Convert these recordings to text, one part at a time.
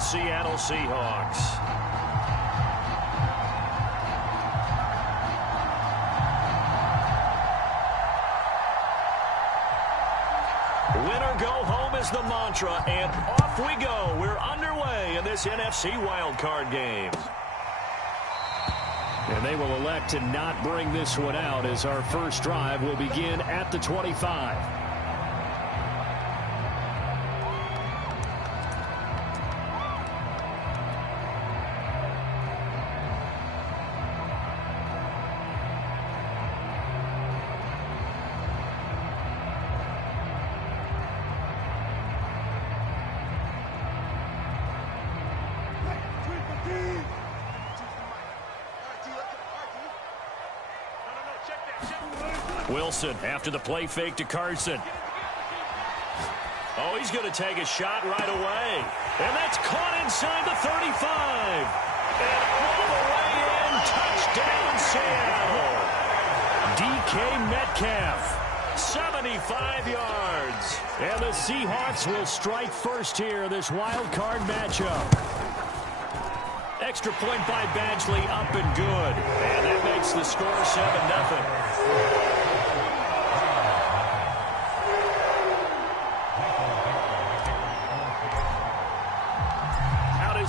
Seattle Seahawks. Winner go home is the mantra, and off we go. We're underway in this NFC wildcard game. And they will elect to not bring this one out as our first drive will begin at the 25. Wilson after the play fake to Carson. Oh, he's going to take a shot right away. And that's caught inside the 35. And all the way in, touchdown Seattle. DK Metcalf, 75 yards. And the Seahawks will strike first here, this wild card matchup. Extra point by Badgley, up and good. And that makes the score 7-0.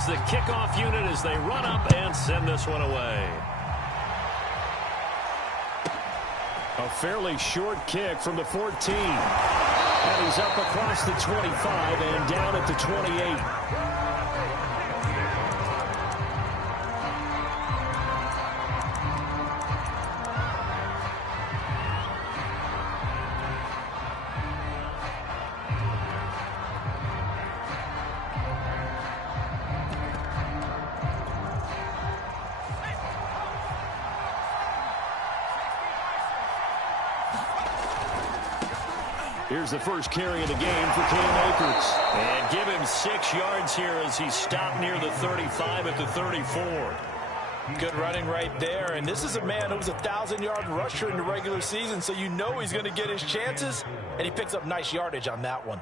The kickoff unit as they run up and send this one away. A fairly short kick from the 14. And he's up across the 25 and down at the 28. Here's the first carry of the game for Cam Akers. And give him 6 yards here as he stopped near the 35 at the 34. Good running right there. And this is a man who was a 1,000-yard rusher in the regular season, so you know he's going to get his chances. And he picks up nice yardage on that one.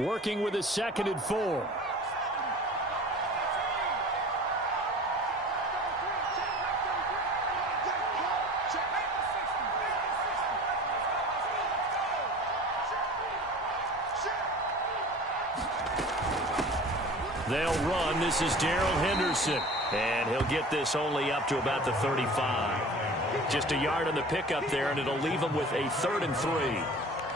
Working with a 2nd and 4. They'll run. This is Darrell Henderson. And he'll get this only up to about the 35. Just a yard on the pickup there, and it'll leave him with a 3rd and 3.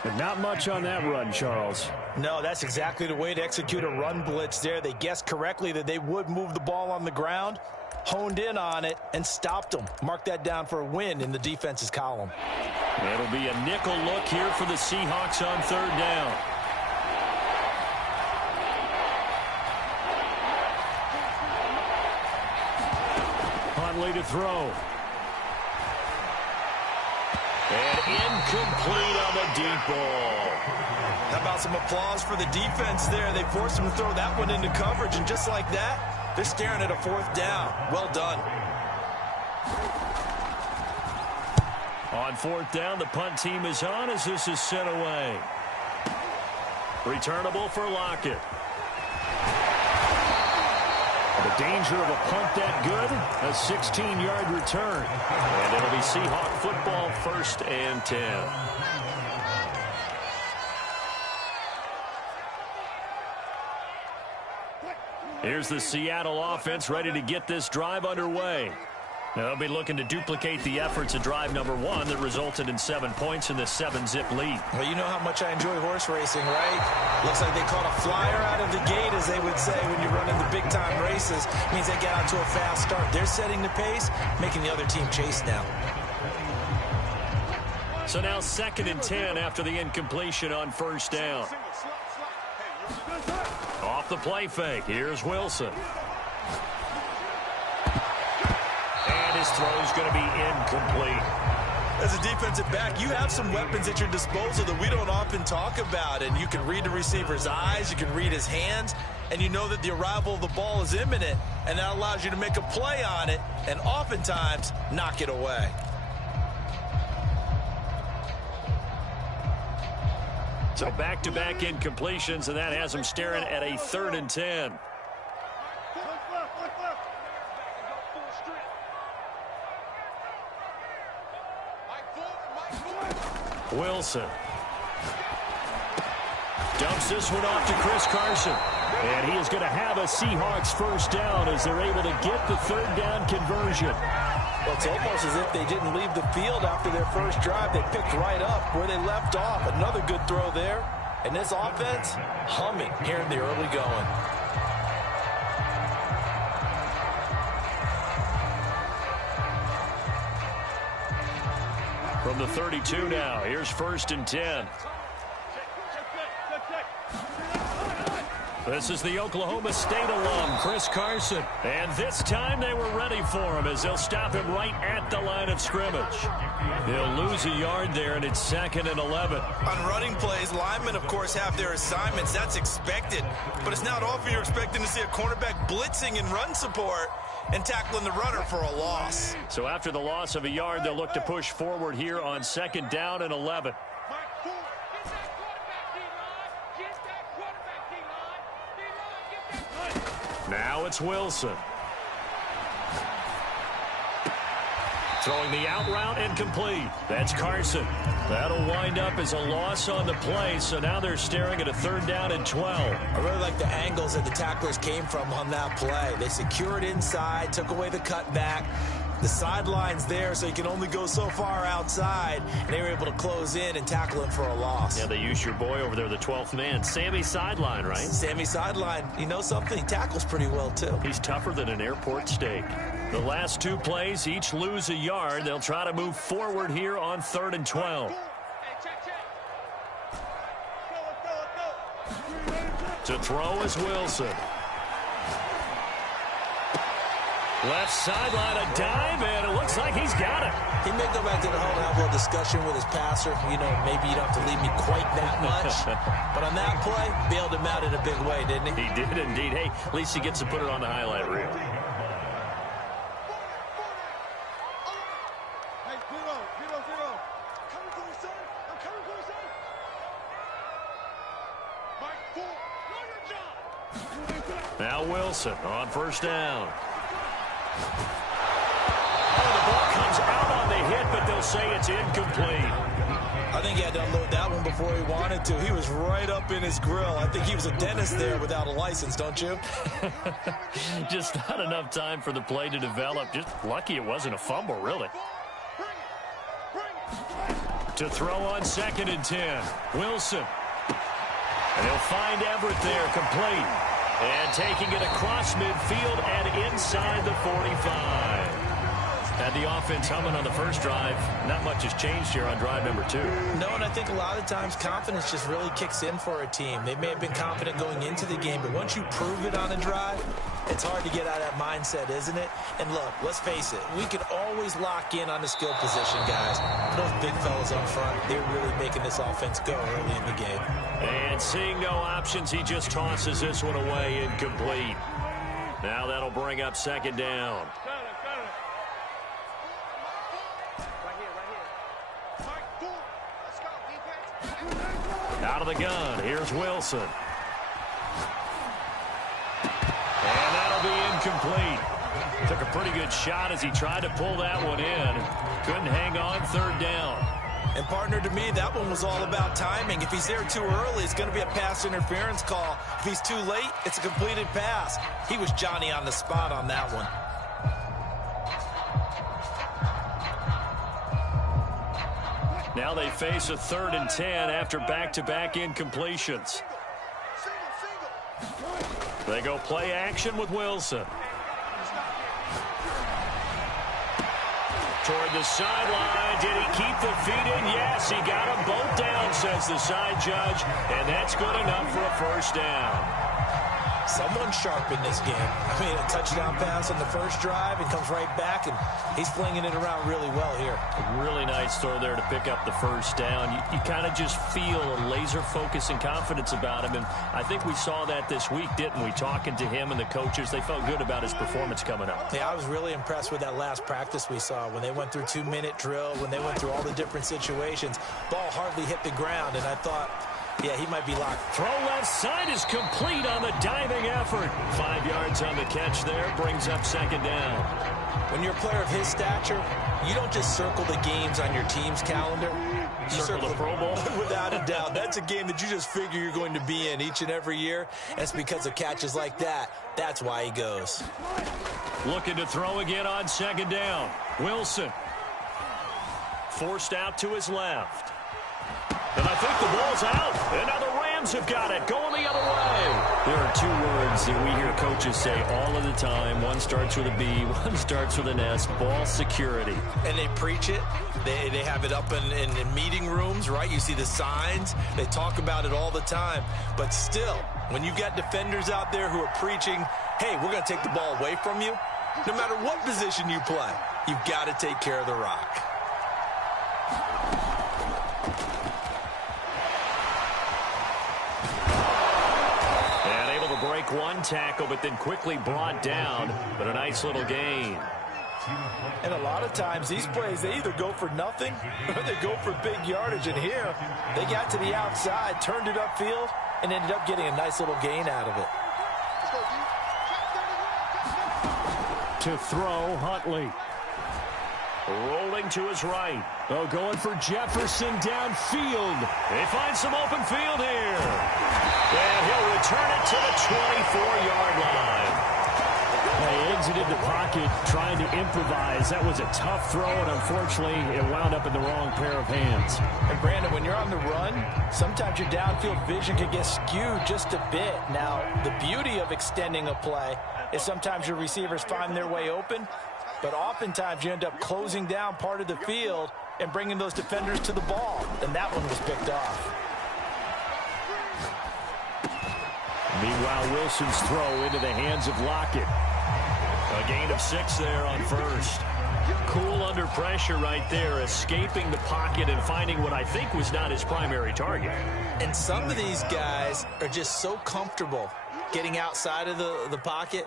But not much on that run, Charles. No, that's exactly the way to execute a run blitz there. They guessed correctly that they would move the ball on the ground, honed in on it, and stopped them. Mark that down for a win in the defense's column. It'll be a nickel look here for the Seahawks on 3rd down. Huntley to throw. And incomplete on the deep ball. How about some applause for the defense there? They forced him to throw that one into coverage, and just like that, they're staring at a 4th down. Well done. On 4th down, the punt team is on as this is sent away. Returnable for Lockett. The danger of a punt that good, a 16-yard return. And it'll be Seahawk football, 1st and 10. Here's the Seattle offense ready to get this drive underway. They'll be looking to duplicate the efforts of drive number 1 that resulted in 7 points in the 7-zip lead. Well, you know how much I enjoy horse racing, right? Looks like they caught a flyer out of the gate, as they would say when you're running the big-time races. Means they get out to a fast start. They're setting the pace, making the other team chase now. So now 2nd and 10 after the incompletion on 1st down. Off the play fake, here's Wilson. And his throw is going to be incomplete. As a defensive back, you have some weapons at your disposal that we don't often talk about. And you can read the receiver's eyes, you can read his hands, and you know that the arrival of the ball is imminent. And that allows you to make a play on it and oftentimes knock it away. So back-to-back incompletions, and that has him staring at a 3rd and 10. Wilson dumps this one off to Chris Carson. And he is going to have a Seahawks first down as they're able to get the 3rd down conversion. Well, it's almost as if they didn't leave the field after their first drive. They picked right up where they left off. Another good throw there. And this offense, humming here in the early going. From the 32 now, here's 1st and 10. This is the Oklahoma State alum, Chris Carson. And this time they were ready for him as they'll stop him right at the line of scrimmage. They'll lose a yard there, and it's 2nd and 11. On running plays, linemen, of course, have their assignments. That's expected. But it's not often you're expecting to see a cornerback blitzing in run support and tackling the runner for a loss. So after the loss of a yard, they'll look to push forward here on 2nd down and 11. Now it's Wilson. Throwing the out route incomplete. That's Carson. That'll wind up as a loss on the play, so now they're staring at a 3rd down and 12. I really like the angles that the tacklers came from on that play. They secured inside, took away the cutback. The sideline's there, so you can only go so far outside, and they were able to close in and tackle him for a loss. Yeah, they used your boy over there, the 12th man, Sammy Sideline, right? Sammy Sideline. You know something? He tackles pretty well, too. He's tougher than an airport steak. The last 2 plays, each lose a yard. They'll try to move forward here on 3rd and 12. To throw is Wilson. Left sideline, a dive, and it looks like he's got it. He may go back to the hole and have a little discussion with his passer. You know, maybe you don't have to leave me quite that much. But on that play, bailed him out in a big way, didn't he? He did indeed. Hey, at least he gets to put it on the highlight reel. Now Wilson on 1st down. Oh, the ball comes out on the hit, but they'll say it's incomplete. I think he had to unload that one before he wanted to. He was right up in his grill. I think he was a dentist there without a license, don't you? Just not enough time for the play to develop. Just lucky it wasn't a fumble, really. To throw on 2nd and 10. Wilson. And he'll find Everett there, complete. And taking it across midfield and inside the 45. Had the offense humming on the first drive. Not much has changed here on drive number 2. No, and I think a lot of times confidence just really kicks in for a team. They may have been confident going into the game, but once you prove it on a drive, it's hard to get out of that mindset, isn't it? And look, let's face it, we can always lock in on the skill position, guys. Those big fellas up front, they're really making this offense go early in the game. And seeing no options, he just tosses this one away, incomplete. Now that'll bring up 2nd down. Out of the gun, here's Wilson. And that'll be incomplete. Took a pretty good shot as he tried to pull that one in. Couldn't hang on, 3rd down. And partner, to me, that one was all about timing. If he's there too early, it's going to be a pass interference call. If he's too late, it's a completed pass. He was Johnny on the spot on that one. Now they face a 3rd and 10 after back-to-back incompletions. They go play action with Wilson. Toward the sideline. Did he keep the feet in? Yes, he got them both down, says the side judge. And that's good enough for a 1st down. Someone's sharp in this game. I mean, a touchdown pass on the first drive and comes right back, and he's flinging it around really well here. A really nice throw there to pick up the first down. You kind of just feel a laser focus and confidence about him, and I think we saw that this week, didn't we? Talking to him and the coaches, they felt good about his performance coming up. Yeah, I was really impressed with that last practice we saw when they went through 2-minute drill, when they went through all the different situations. Ball hardly hit the ground, and I thought, yeah, he might be locked. Throw left side is complete on the diving effort. 5 yards on the catch there, brings up second down. When you're a player of his stature, you don't just circle the games on your team's calendar. You circle the Pro Bowl? Without a doubt. That's a game that you just figure you're going to be in each and every year. And it's because of catches like that. That's why he goes. Looking to throw again on second down. Wilson. Forced out to his left. And I think the ball's out. And now the Rams have got it. Going the other way. There are two words that we hear coaches say all of the time. One starts with a B, one starts with an S. Ball security. And they preach it. They have it up in meeting rooms, right? You see the signs. They talk about it all the time. But still, when you've got defenders out there who are preaching, hey, we're going to take the ball away from you, no matter what position you play, you've got to take care of the rock. Break one tackle, but then quickly brought down. But a nice little gain. And a lot of times these plays, they either go for nothing or they go for big yardage. And here, they got to the outside, turned it upfield, and ended up getting a nice little gain out of it. To throw, Huntley. Rolling to his right. Oh, going for Jefferson downfield. They find some open field here. And he'll return it to the 24-yard line. They exited the pocket trying to improvise. That was a tough throw, and unfortunately, it wound up in the wrong pair of hands. And Brandon, when you're on the run, sometimes your downfield vision can get skewed just a bit. Now, the beauty of extending a play is sometimes your receivers find their way open, but oftentimes you end up closing down part of the field and bringing those defenders to the ball. And that one was picked off. Meanwhile, Wilson's throw into the hands of Lockett. A gain of 6 there on first. Cool under pressure right there, escaping the pocket and finding what I think was not his primary target. And some of these guys are just so comfortable getting outside of the pocket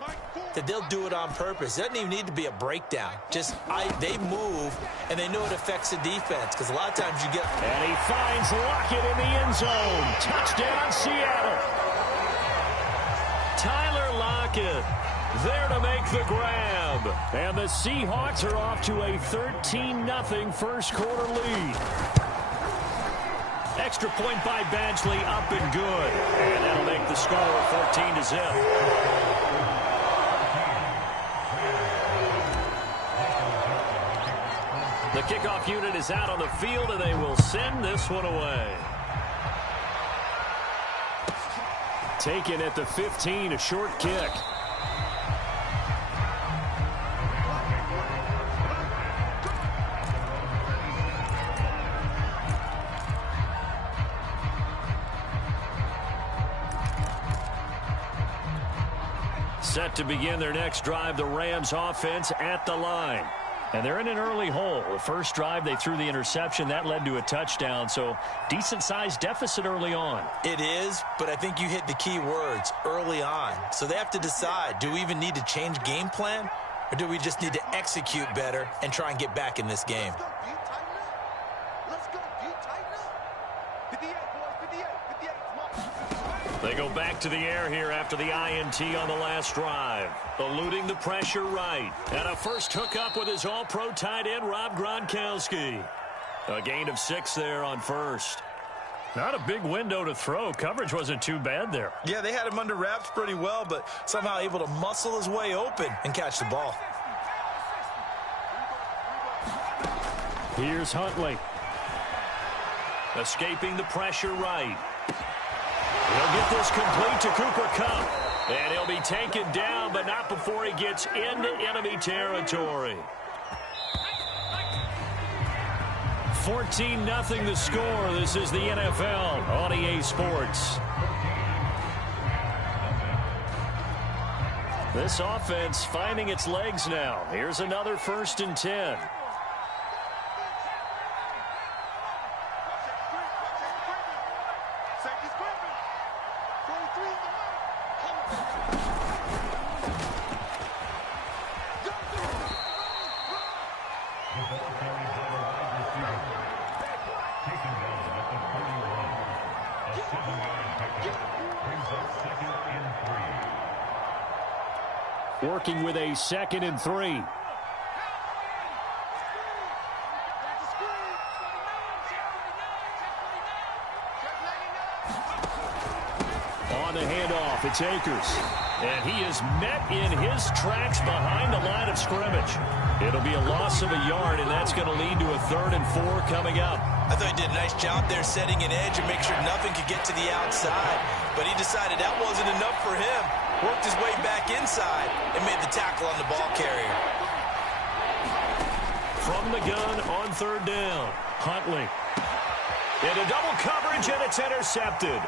that they'll do it on purpose. It doesn't even need to be a breakdown. They move, and they know it affects the defense, because a lot of times you get... And he finds Lockett in the end zone. Touchdown, Seattle. Tyler Lockett there to make the grab. And the Seahawks are off to a 13-0 first quarter lead. Extra point by Badgley, up and good. And that'll make the score 14-0. The kickoff unit is out on the field, and they will send this one away. Taken at the 15, a short kick. Set to begin their next drive, the Rams offense at the line. And they're in an early hole. The first drive, they threw the interception. That led to a touchdown, so decent-sized deficit early on. It is, but I think you hit the key words, early on. So they have to decide, do we even need to change game plan, or do we just need to execute better and try and get back in this game? They go back to the air here after the INT on the last drive. Eluding the pressure right. And a first hookup with his all-pro tight end, Rob Gronkowski. A gain of 6 there on first. Not a big window to throw. Coverage wasn't too bad there. Yeah, they had him under wraps pretty well, but somehow able to muscle his way open and catch the ball. Here's Huntley. Escaping the pressure right. He'll get this complete to Cooper Kupp. And he'll be taken down, but not before he gets into enemy territory. 14-0 the score. This is the NFL on EA Sports. This offense finding its legs now. Here's another 1st and 10. Working with a 2nd and 3. On the handoff, it's Akers. And he is met in his tracks behind the line of scrimmage. It'll be a loss of a yard, and that's going to lead to a 3rd and 4 coming up. I thought he did a nice job there setting an edge and make sure nothing could get to the outside. But he decided that wasn't enough for him. Worked his way back inside and made the tackle on the ball carrier. From the gun on 3rd down, Huntley. Into double coverage, and it's intercepted.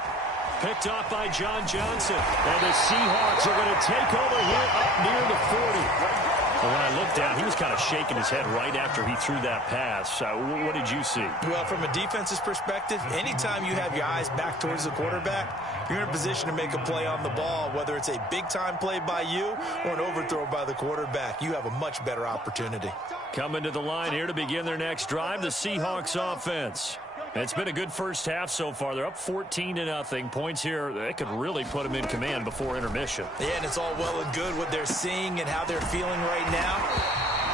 Picked off by John Johnson. And the Seahawks are going to take over here up near the 40. Well, when I looked down, he was kind of shaking his head right after he threw that pass. What did you see? Well, from a defense's perspective, anytime you have your eyes back towards the quarterback, you're in a position to make a play on the ball, whether it's a big-time play by you or an overthrow by the quarterback. You have a much better opportunity. Coming to the line here to begin their next drive, the Seahawks offense. It's been a good first half so far. They're up 14-0. Points here, they could really put them in command before intermission. Yeah, and it's all well and good what they're seeing and how they're feeling right now.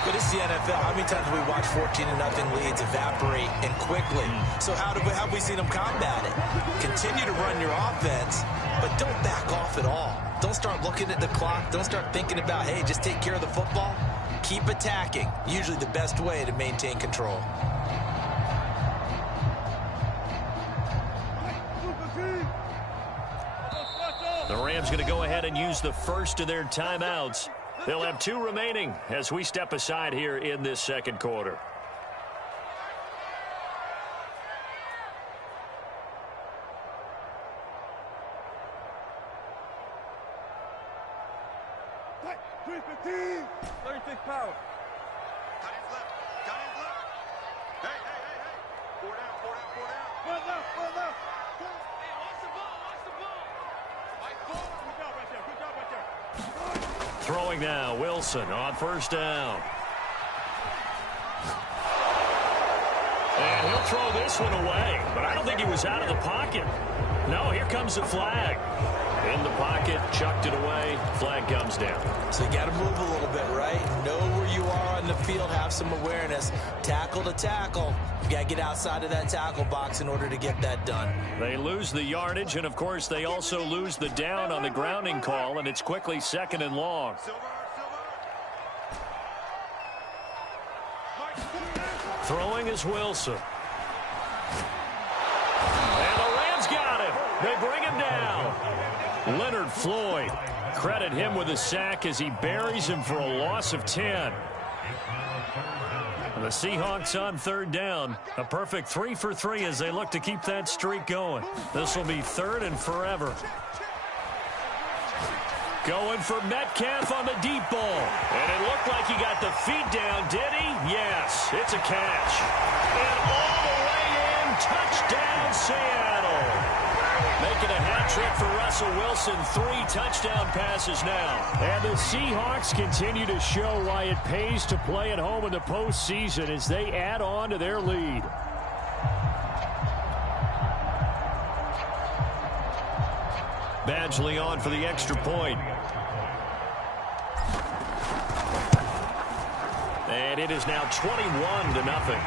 But it's the NFL. How many times have we watched 14-0 leads evaporate and quickly? So how have we seen them combat it? Continue to run your offense, but don't back off at all. Don't start looking at the clock. Don't start thinking about, hey, just take care of the football. Keep attacking. Usually the best way to maintain control. The Rams going to go ahead and use the first of their timeouts. They'll have 2 remaining as we step aside here in this 2nd quarter. Power. Throwing now, Wilson on 1st down. And he'll throw this one away, but I don't think he was out of the pocket. No, here comes the flag. In the pocket, chucked it away, flag comes down. So you got to move a little bit, right? Know where you are on the field, have some awareness. Tackle to tackle. You got to get outside of that tackle box in order to get that done. They lose the yardage, and of course they also lose the down on the grounding call, and it's quickly 2nd and long. Throwing is Wilson. And the Rams got him. They bring him down. Leonard Floyd, credit him with a sack as he buries him for a loss of 10. And the Seahawks on 3rd down. A perfect 3 for 3 as they look to keep that streak going. This will be 3rd and forever. Going for Metcalf on the deep ball. And it looked like he got the feet down, did he? Yes, it's a catch. And all the way in, touchdown Seattle. Making a hat trick for Russell Wilson, 3 touchdown passes now. And the Seahawks continue to show why it pays to play at home in the postseason as they add on to their lead. Badgley on for the extra point. And it is now 21-0.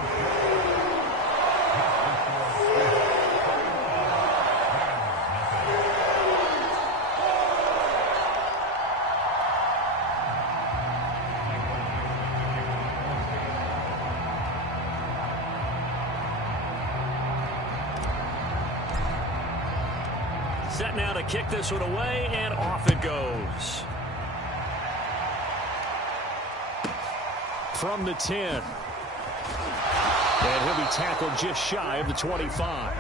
Set now to kick this one away, and off it goes. From the 10. And he'll be tackled just shy of the 25.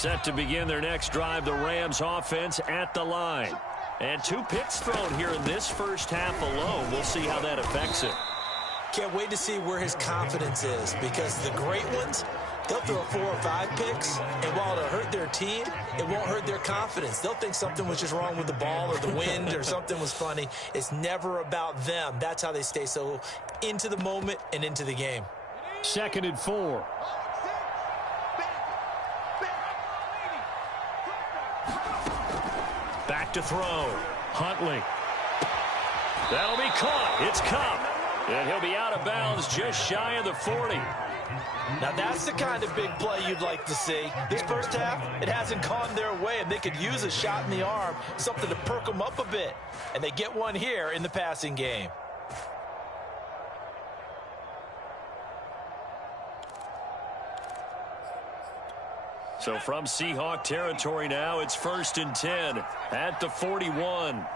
Set to begin their next drive, the Rams offense at the line. And 2 picks thrown here in this first half alone. We'll see how that affects it. Can't wait to see where his confidence is, because the great ones, they'll throw 4 or 5 picks, and while it'll hurt their team, it won't hurt their confidence. They'll think something was just wrong with the ball or the wind or something was funny. It's never about them. That's how they stay so into the moment and into the game. 2nd and 4. Back to throw. Huntley. That'll be caught. It's Cup. And he'll be out of bounds just shy of the 40. Now that's the kind of big play you'd like to see. This first half, it hasn't gone their way, and they could use a shot in the arm, something to perk them up a bit. And they get one here in the passing game. So from Seahawk territory now, it's 1st and 10 at the 41.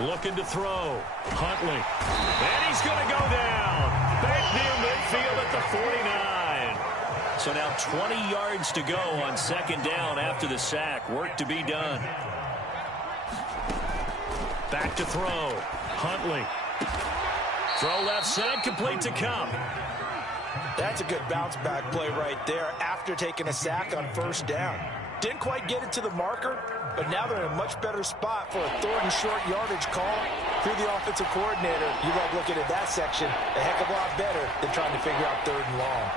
Looking to throw. Huntley. And he's going to go down. Back near midfield at the 49. So now 20 yards to go on 2nd down after the sack. Work to be done. Back to throw. Huntley. Throw left side, complete to Cup. That's a good bounce back play right there after taking a sack on 1st down. Didn't quite get it to the marker, but now they're in a much better spot for a 3rd and short yardage call. Through the offensive coordinator, you love looking at that section a heck of a lot better than trying to figure out 3rd and long.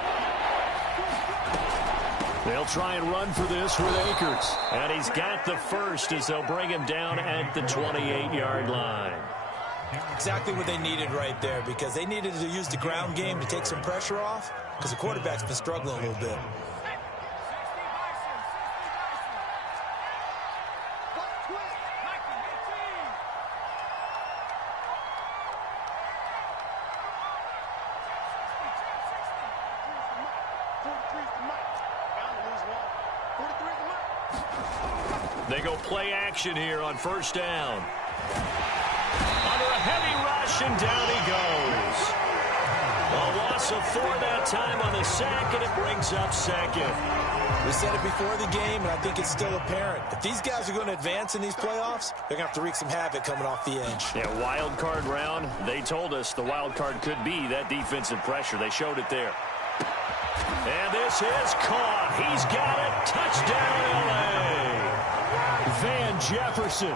They'll try and run for this with Akers. And he's got the first as they'll bring him down at the 28-yard line. Exactly what they needed right there, because they needed to use the ground game to take some pressure off, because the quarterback's been struggling a little bit. They go play action here on 1st down. Under a heavy rush, and down he goes. A loss of 4 that time on the sack, and it brings up 2nd. We said it before the game, and I think it's still apparent. If these guys are going to advance in these playoffs, they're going to have to wreak some havoc coming off the edge. Yeah, wild card round. They told us the wild card could be that defensive pressure. They showed it there. And this is caught. He's got it. Touchdown, L.A. Van Jefferson,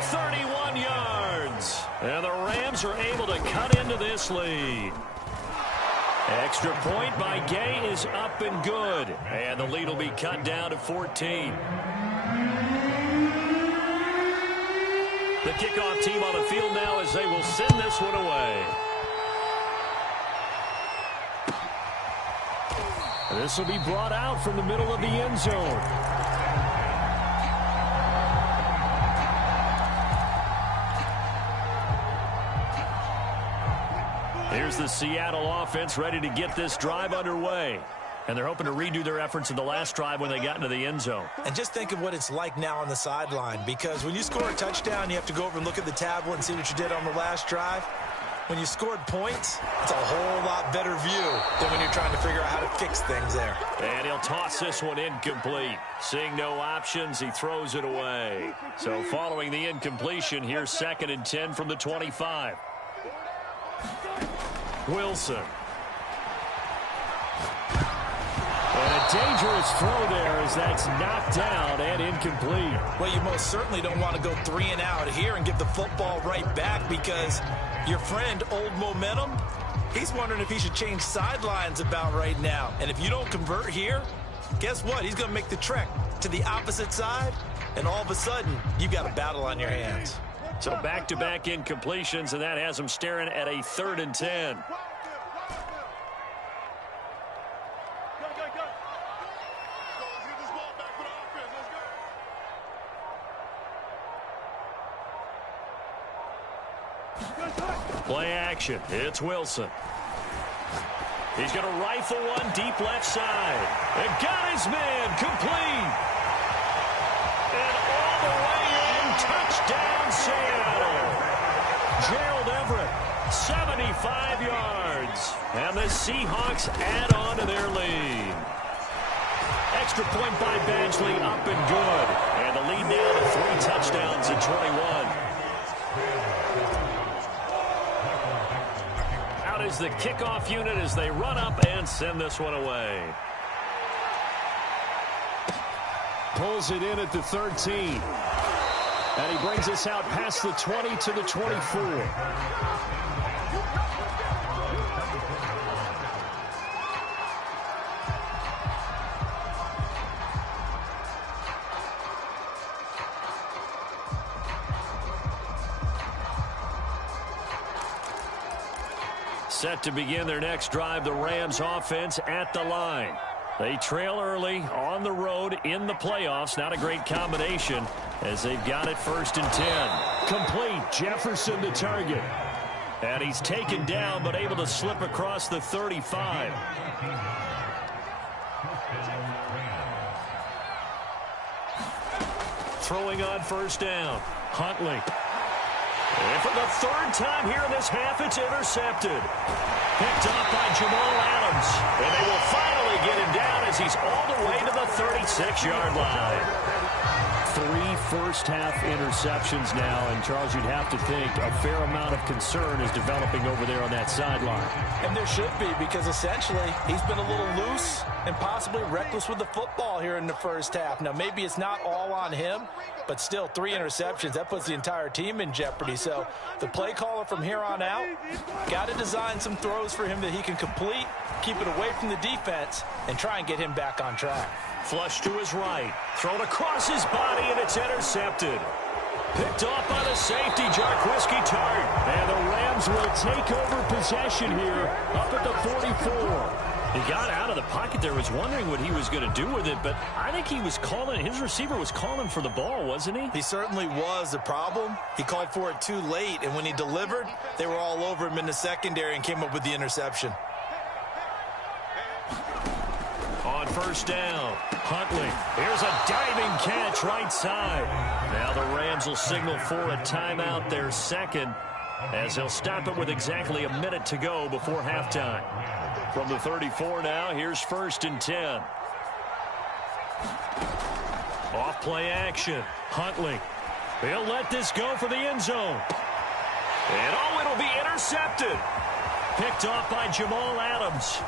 31 yards. And the Rams are able to cut into this lead. Extra point by Gay is up and good. And the lead will be cut down to 14. The kickoff team on the field now as they will send this one away. This will be brought out from the middle of the end zone. Here's the Seattle offense ready to get this drive underway. And they're hoping to redo their efforts in the last drive when they got into the end zone. And just think of what it's like now on the sideline, because when you score a touchdown, you have to go over and look at the tablet and see what you did on the last drive. When you scored points, it's a whole lot better view than when you're trying to figure out how to fix things there. And he'll toss this one incomplete. Seeing no options, he throws it away. So following the incompletion, here's 2nd and 10 from the 25. Wilson. And a dangerous throw there as that's knocked down and incomplete. Well, you most certainly don't want to go 3 and out here and give the football right back, because your friend, Old Momentum, he's wondering if he should change sidelines about right now. And if you don't convert here, guess what? He's going to make the trek to the opposite side, and all of a sudden, you've got a battle on your hands. So back-to-back incompletions, and that has him staring at a 3rd and 10. Play action. It's Wilson. He's going to rifle one deep left side. And got his man complete. And all the way in. Touchdown, Seattle. Gerald Everett 75 yards. And the Seahawks add on to their lead. Extra point by Badgley, up and good. And the lead now to 3 touchdowns at 21. Out is the kickoff unit as they run up and send this one away. Pulls it in at the 13. And he brings us out past the 20 to the 24. Set to begin their next drive, the Rams offense at the line. They trail early on the road in the playoffs. Not a great combination as they've got it 1st and 10. Complete. Jefferson the target. And he's taken down but able to slip across the 35. Throwing on 1st down. Huntley. And for the 3rd time here in this half, it's intercepted. Picked up by Jamal Adams. And they will finally get him down as he's all the way to the 36-yard line. 3 first-half interceptions now. And, Charles, you'd have to think a fair amount of concern is developing over there on that sideline. And there should be, because essentially he's been a little loose and possibly reckless with the football here in the first half. Now, maybe it's not all on him, but still 3 interceptions. That puts the entire team in jeopardy. So the play caller from here on out got to design some throws for him that he can complete, keep it away from the defense, and try and get him back on track. Flush to his right. Thrown across his body, and it's intercepted. Picked off by the safety, Jarquiski Tart. And the Rams will take over possession here up at the 44. He got out of the pocket there, was wondering what he was going to do with it, but I think he was calling, his receiver was calling for the ball, wasn't he? He certainly was. The problem, he called for it too late, and when he delivered, they were all over him in the secondary and came up with the interception. On 1st down, Huntley. Here's a diving catch right side. Now the Rams will signal for a timeout, their 2nd, as they'll stop it with exactly a minute to go before halftime. From the 34 now, here's 1st and 10. Off play action. Huntley. He'll let this go for the end zone. And it'll be intercepted. Picked off by Jamal Adams.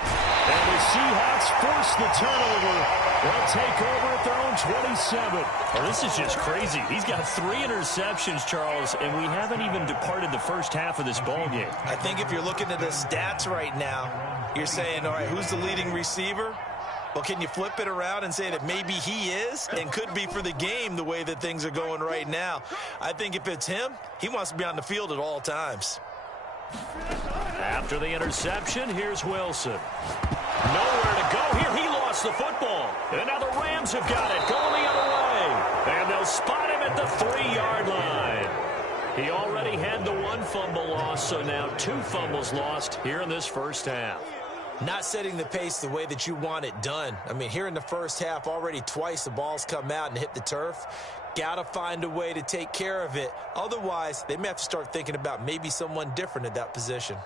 And the Seahawks force the turnover. They'll take over at their own 27. Well, this is just crazy. He's got 3 interceptions, Charles, and we haven't even departed the first half of this ball game. I think if you're looking at the stats right now, you're saying, all right, who's the leading receiver? Well, can you flip it around and say that maybe he is and could be for the game the way that things are going right now? I think if it's him, he wants to be on the field at all times. After the interception, here's Wilson. Nowhere to go here. He lost the football. And now the Rams have got it going the other way. And they'll spot him at the 3-yard line. He already had the 1 fumble loss, so now 2 fumbles lost here in this first half. Not setting the pace the way that you want it done. I mean, here in the first half, already twice the ball's come out and hit the turf. Got to find a way to take care of it. Otherwise, they may have to start thinking about maybe someone different at that position.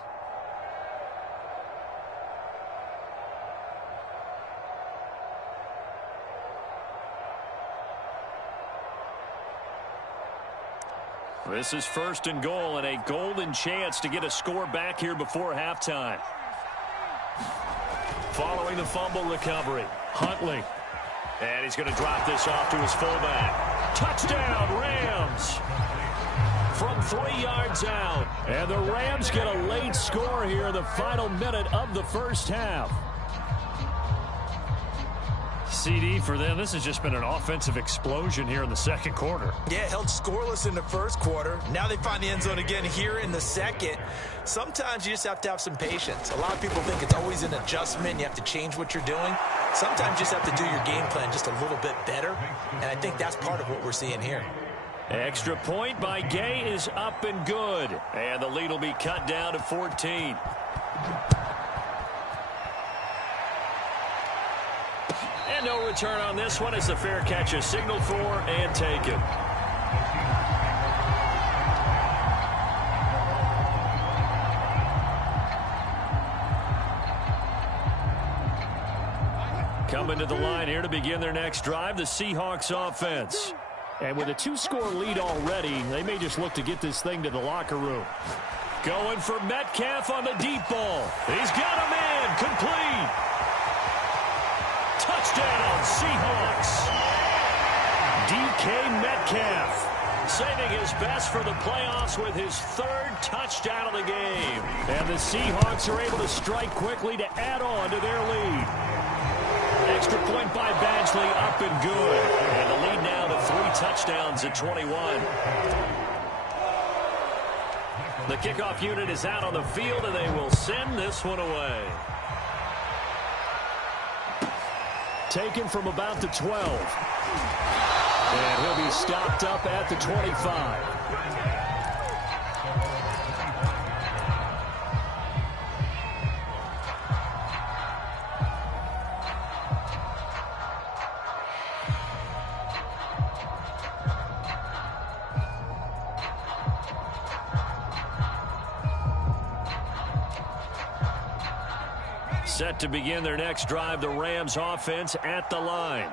This is 1st and goal and a golden chance to get a score back here before halftime. Following the fumble recovery, Huntley. And he's going to drop this off to his fullback. Touchdown, Rams. From 3 yards out. And the Rams get a late score here in the final minute of the first half. CD for them. This has just been an offensive explosion here in the 2nd quarter. Yeah, held scoreless in the 1st quarter. Now they find the end zone again here in the 2nd. Sometimes you just have to have some patience. A lot of people think it's always an adjustment. You have to change what you're doing. Sometimes you just have to do your game plan just a little bit better. And I think that's part of what we're seeing here. Extra point by Gay is up and good. And the lead will be cut down to 14. And no return on this one as the fair catch is signaled for and taken. Coming to the line here to begin their next drive, the Seahawks offense. And with a 2-score lead already, they may just look to get this thing to the locker room. Going for Metcalf on the deep ball. He's got a man. Complete. Touchdown, Seahawks. DK Metcalf saving his best for the playoffs with his 3rd touchdown of the game. And the Seahawks are able to strike quickly to add on to their lead. Extra point by Badgley, up and good. And the lead now to 3 touchdowns at 21. The kickoff unit is out on the field, and they will send this one away. Taken from about the 12. And he'll be stopped up at the 25. Set to begin their next drive, the Rams offense at the line.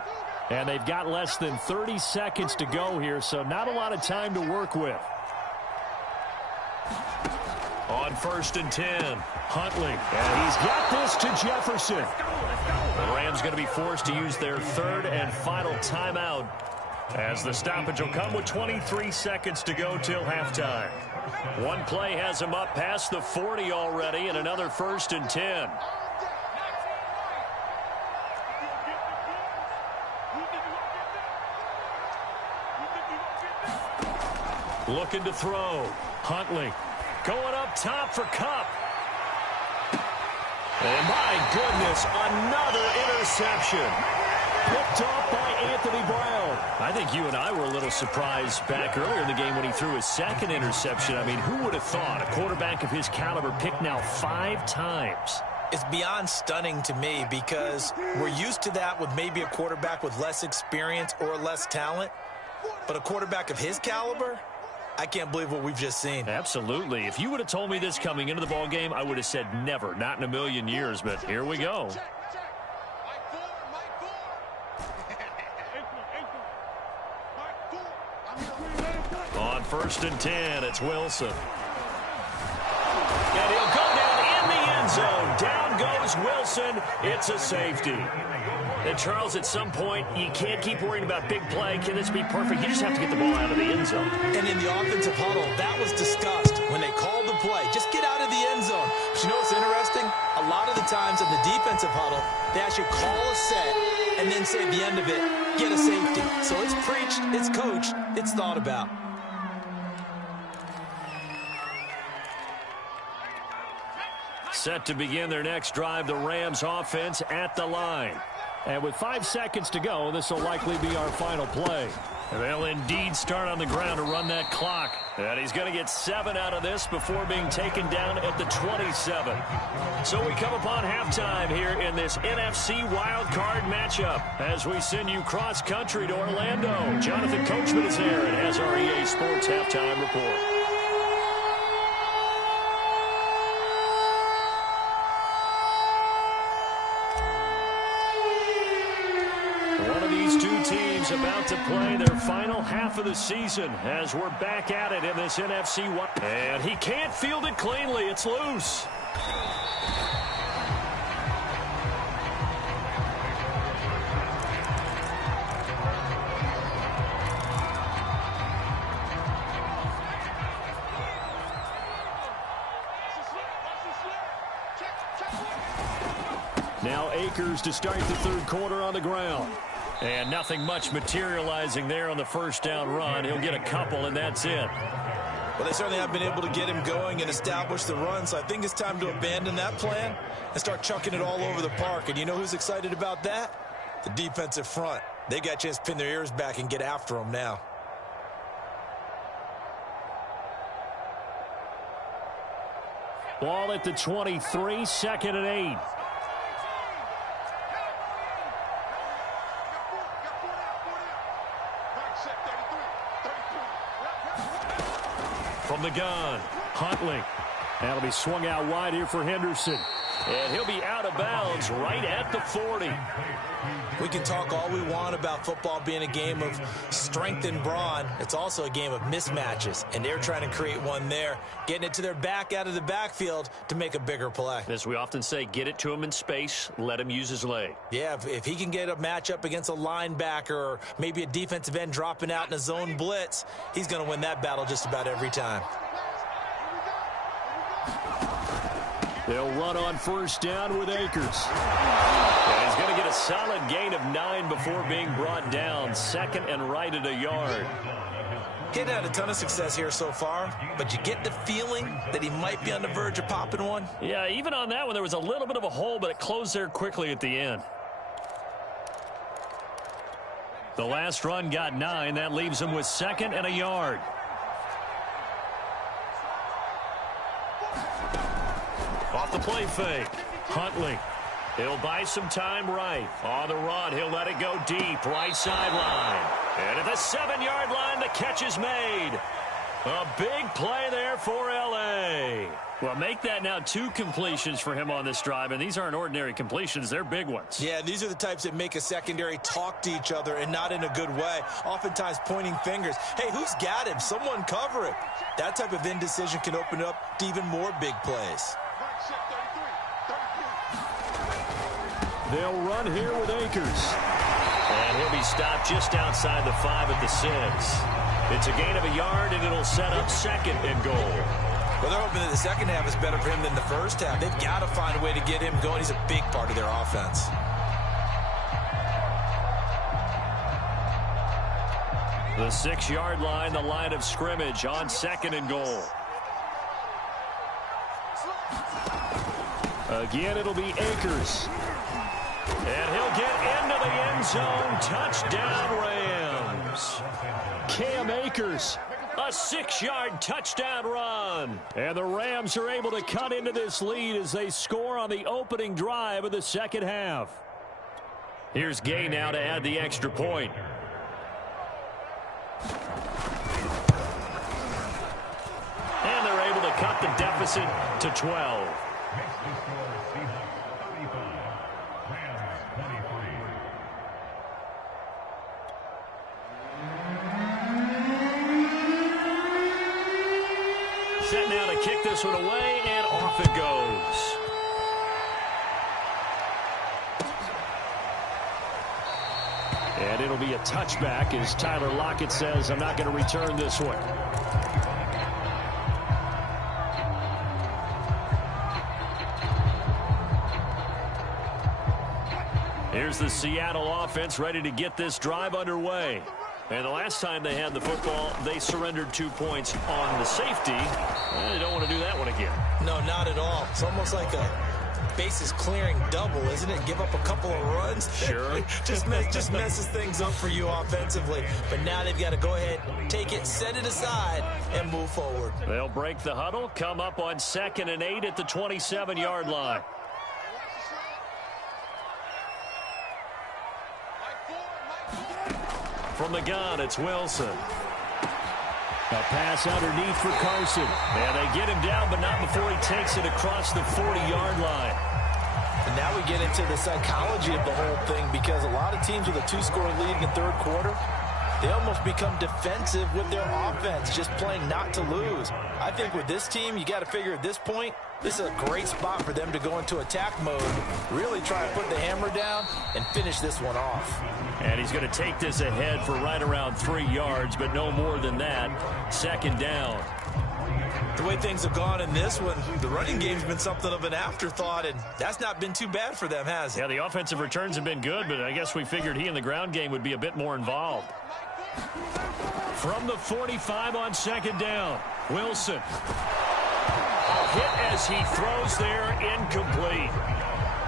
And they've got less than 30 seconds to go here, so not a lot of time to work with. On 1st and 10, Huntley. And he's got this to Jefferson. The Rams going to be forced to use their 3rd and final timeout, as the stoppage will come with 23 seconds to go till halftime. One play has him up past the 40 already, and another 1st and 10. Looking to throw. Huntley going up top for Kupp. And my goodness, another interception. Picked off by Anthony Brown. I think you and I were a little surprised back earlier in the game when he threw his 2nd interception. I mean, who would have thought a quarterback of his caliber picked now 5 times? It's beyond stunning to me because we're used to that with maybe a quarterback with less experience or less talent. But a quarterback of his caliber, I can't believe what we've just seen. Absolutely. If you would have told me this coming into the ball game, I would have said never, not in a million years. But here we go. On 1st and 10, it's Wilson. And he'll go down in the end zone. Down goes Wilson. It's a safety. And Charles, at some point, you can't keep worrying about big play. Can this be perfect? You just have to get the ball out of the end zone. And in the offensive huddle, that was discussed when they called the play. Just get out of the end zone. But you know what's interesting? A lot of the times in the defensive huddle, they actually call a set and then say at the end of it, get a safety. So it's preached, it's coached, it's thought about. Set to begin their next drive, the Rams offense at the line. And with 5 seconds to go, this will likely be our final play. They'll indeed start on the ground to run that clock. And he's going to get 7 out of this before being taken down at the 27. So we come upon halftime here in this NFC wildcard matchup as we send you cross-country to Orlando. Jonathan Coachman is there and has our EA Sports halftime report. Teams about to play their final half of the season as we're back at it in this NFC. And he can't field it cleanly. It's loose. Now Akers to start the 3rd quarter on the ground. And nothing much materializing there on the 1st down run. He'll get a couple, and that's it. Well, they certainly have been able to get him going and establish the run, so I think it's time to abandon that plan and start chunking it all over the park. And you know who's excited about that? The defensive front. They got a chance to pin their ears back and get after him now. Ball at the 23, 2nd and 8. From the gun, Huntley. That'll be swung out wide here for Henderson. And he'll be out of bounds right at the 40. We can talk all we want about football being a game of strength and brawn. It's also a game of mismatches, and they're trying to create one there, getting it to their back out of the backfield to make a bigger play. As we often say, get it to him in space, let him use his leg. Yeah, if he can get a matchup against a linebacker or maybe a defensive end dropping out in a zone blitz, he's going to win that battle just about every time. They'll run on first down with Akers. And he's going to get a solid gain of 9 before being brought down. Second and right at a yard. He hadn't had a ton of success here so far, but you get the feeling that he might be on the verge of popping one. Yeah, even on that one, there was a little bit of a hole, but it closed there quickly at the end. The last run got 9. That leaves him with second and a yard. Off the play fake. Huntley. He'll buy some time right. On the run, he'll let it go deep. Right sideline. And at the 7-yard line, the catch is made. A big play there for L.A. Well, make that now 2 completions for him on this drive, and these aren't ordinary completions. They're big ones. Yeah, these are the types that make a secondary talk to each other and not in a good way. Oftentimes pointing fingers. Hey, who's got him? Someone cover him. That type of indecision can open up to even more big plays. They'll run here with Akers. And he'll be stopped just outside the 5 at the 6. It's a gain of a yard, and it'll set up second and goal. Well, they're hoping that the second half is better for him than the first half. They've got to find a way to get him going. He's a big part of their offense. The 6-yard line, the line of scrimmage on second and goal. Again, it'll be Akers. And he'll get into the end zone. Touchdown, Rams. Cam Akers, a 6-yard touchdown run. And the Rams are able to cut into this lead as they score on the opening drive of the second half. Here's Gay now to add the extra point. And they're able to cut the deficit to 12. Set now to kick this one away, and off it goes. And it'll be a touchback as Tyler Lockett says, I'm not going to return this one. Here's the Seattle offense ready to get this drive underway. And the last time they had the football, they surrendered 2 points on the safety. They don't want to do that one again. No, not at all. It's almost like a bases clearing double, isn't it? Give up a couple of runs. Sure. just messes things up for you offensively. But now they've got to go ahead, take it, set it aside, and move forward. They'll break the huddle, come up on 2nd and 8 at the 27-yard line. From the gun, it's Wilson. A pass underneath for Carson. And they get him down, but not before he takes it across the 40-yard line. And now we get into the psychology of the whole thing, because a lot of teams with a 2-score lead in the third quarter, they almost become defensive with their offense, just playing not to lose. I think with this team, you got to figure at this point, this is a great spot for them to go into attack mode, really try to put the hammer down and finish this one off. And he's going to take this ahead for right around 3 yards, but no more than that. 2nd down. The way things have gone in this one, the running game's been something of an afterthought, and that's not been too bad for them, has it? Yeah, the offensive returns have been good, but I guess we figured he in the ground game would be a bit more involved. From the 45 on 2nd down, Wilson. A hit as he throws there, incomplete.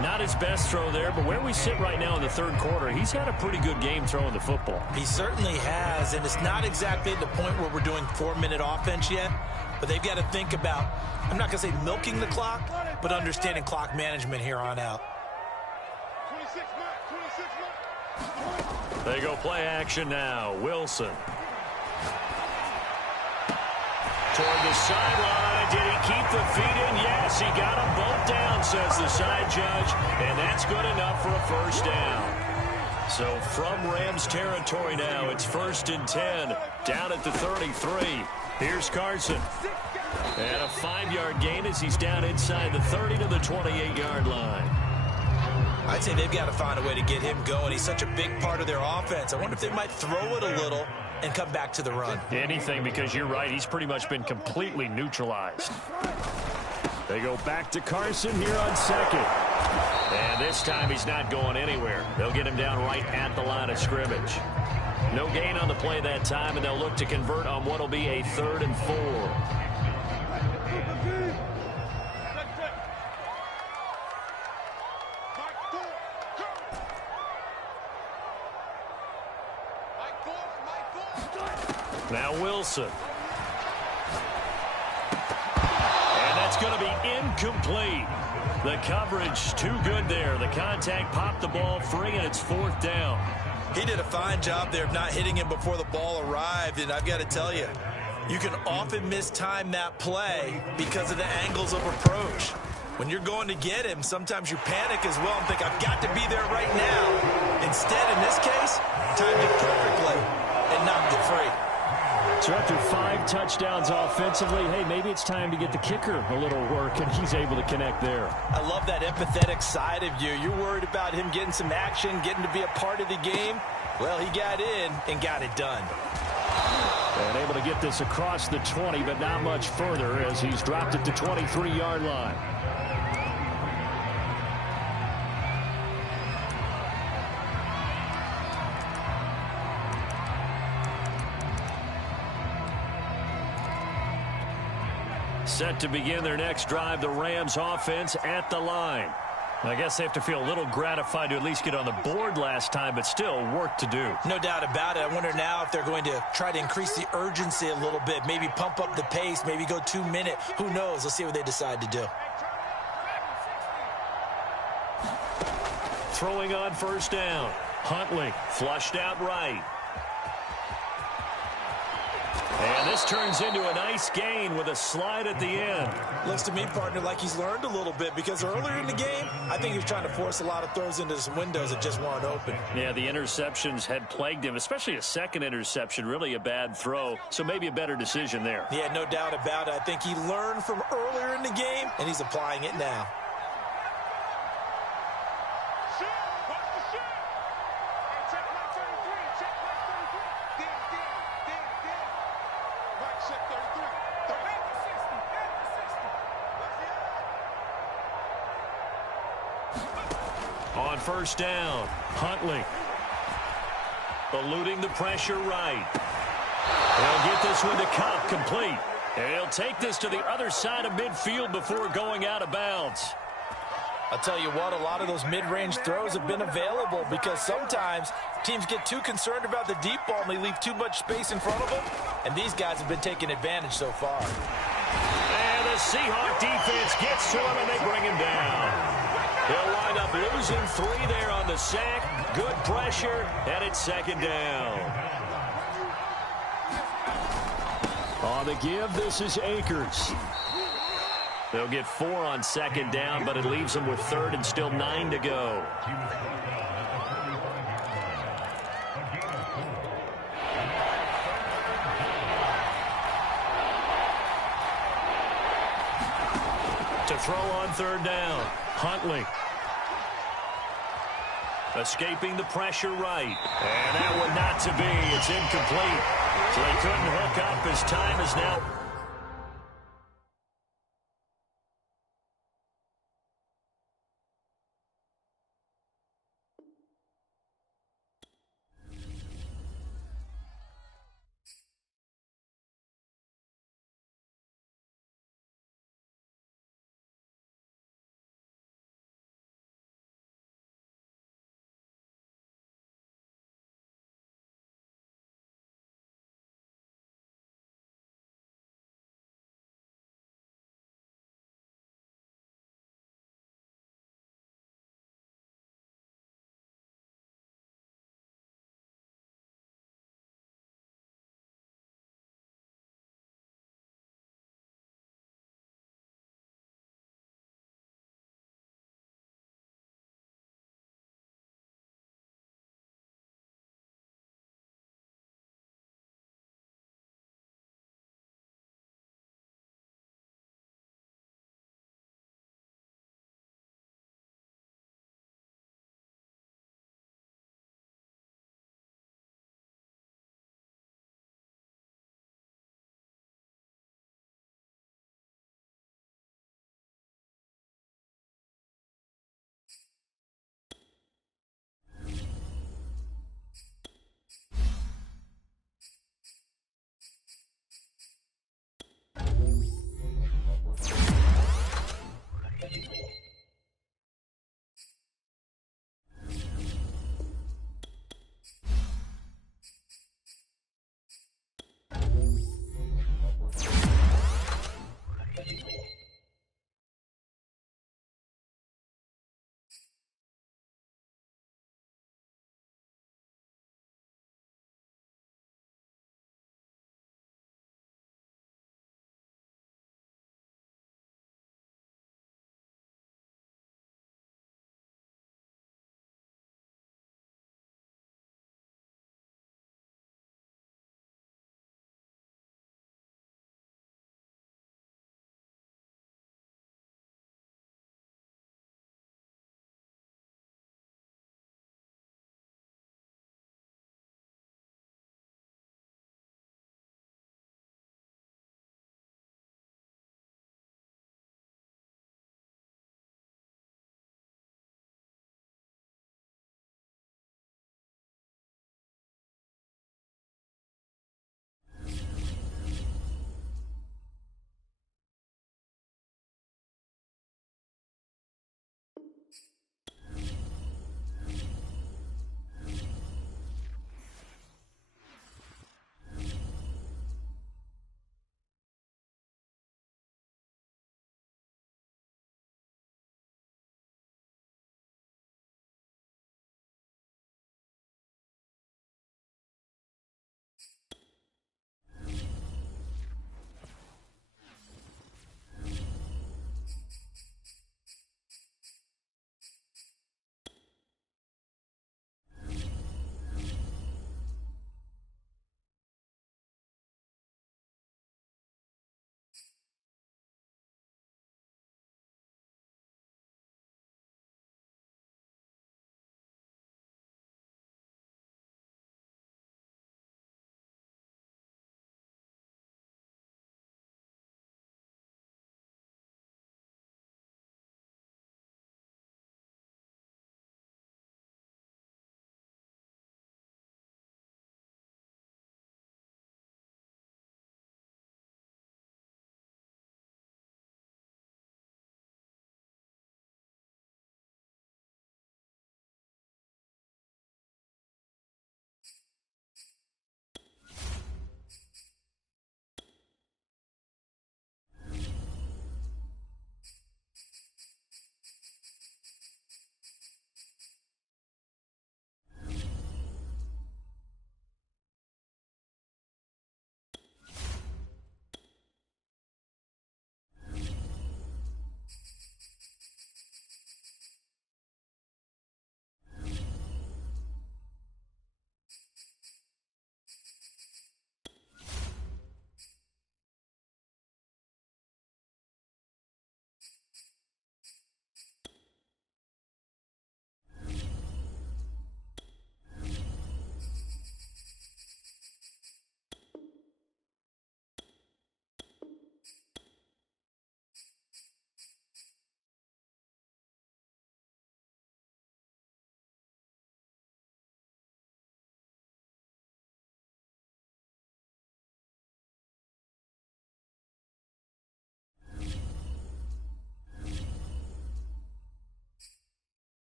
Not his best throw there, but where we sit right now in the third quarter, he's had a pretty good game throwing the football. He certainly has, and it's not exactly at the point where we're doing 4-minute offense yet, but they've got to think about, I'm not going to say milking the clock, but understanding clock management here on out. They go play action now. Wilson. Toward the sideline. Did he keep the feet in? Yes, he got them both down, says the side judge. And that's good enough for a first down. So from Rams territory now, it's 1st and 10, down at the 33. Here's Carson. And a 5-yard gain as he's down inside the 30 to the 28-yard line. I'd say they've got to find a way to get him going. He's such a big part of their offense. I wonder if they might throw it a little and come back to the run. Anything, because you're right. He's pretty much been completely neutralized. They go back to Carson here on second. And this time he's not going anywhere. They'll get him down right at the line of scrimmage. No gain on the play that time, and they'll look to convert on what will be a 3rd and 4. Now Wilson. And that's going to be incomplete. The coverage too good there. The contact popped the ball free, and it's 4th down. He did a fine job there of not hitting him before the ball arrived, and I've got to tell you, you can often mistime that play because of the angles of approach. When you're going to get him, sometimes you panic as well and think, I've got to be there right now. Instead, in this case, timed it perfectly and knocked it free. So after 5 touchdowns offensively, hey, maybe it's time to get the kicker a little work, and he's able to connect there. I love that empathetic side of you. You're worried about him getting some action, getting to be a part of the game. Well, he got in and got it done. And able to get this across the 20, but not much further as he's dropped it to 23-yard line. Set to begin their next drive, the Rams offense at the line. I guess they have to feel a little gratified to at least get on the board last time, but still work to do. No doubt about it. I wonder now if they're going to try to increase the urgency a little bit, maybe pump up the pace, maybe go 2-minute. Who knows? Let's see what they decide to do. Throwing on 1st down. Huntley flushed out right. And this turns into a nice gain with a slide at the end. Looks to me, partner, like he's learned a little bit because earlier in the game, I think he was trying to force a lot of throws into some windows that just weren't open. Yeah, the interceptions had plagued him, especially a second interception, really a bad throw. So maybe a better decision there. Yeah, no doubt about it. I think he learned from earlier in the game, and he's applying it now. On 1st down, Huntley eluding the pressure right. They'll get this one to Cup, complete. And he'll take this to the other side of midfield before going out of bounds. I'll tell you what, a lot of those mid-range throws have been available because sometimes teams get too concerned about the deep ball and they leave too much space in front of them. And these guys have been taking advantage so far. And the Seahawks defense gets to him and they bring him down. He'll wind up losing 3 there on the sack. Good pressure, and it's 2nd down. On the give, this is Akers. They'll get 4 on 2nd down, but it leaves them with 3rd and still 9 to go. To throw on 3rd down, Huntley. Escaping the pressure right. And that one not to be. It's incomplete. So they couldn't hook up as time is now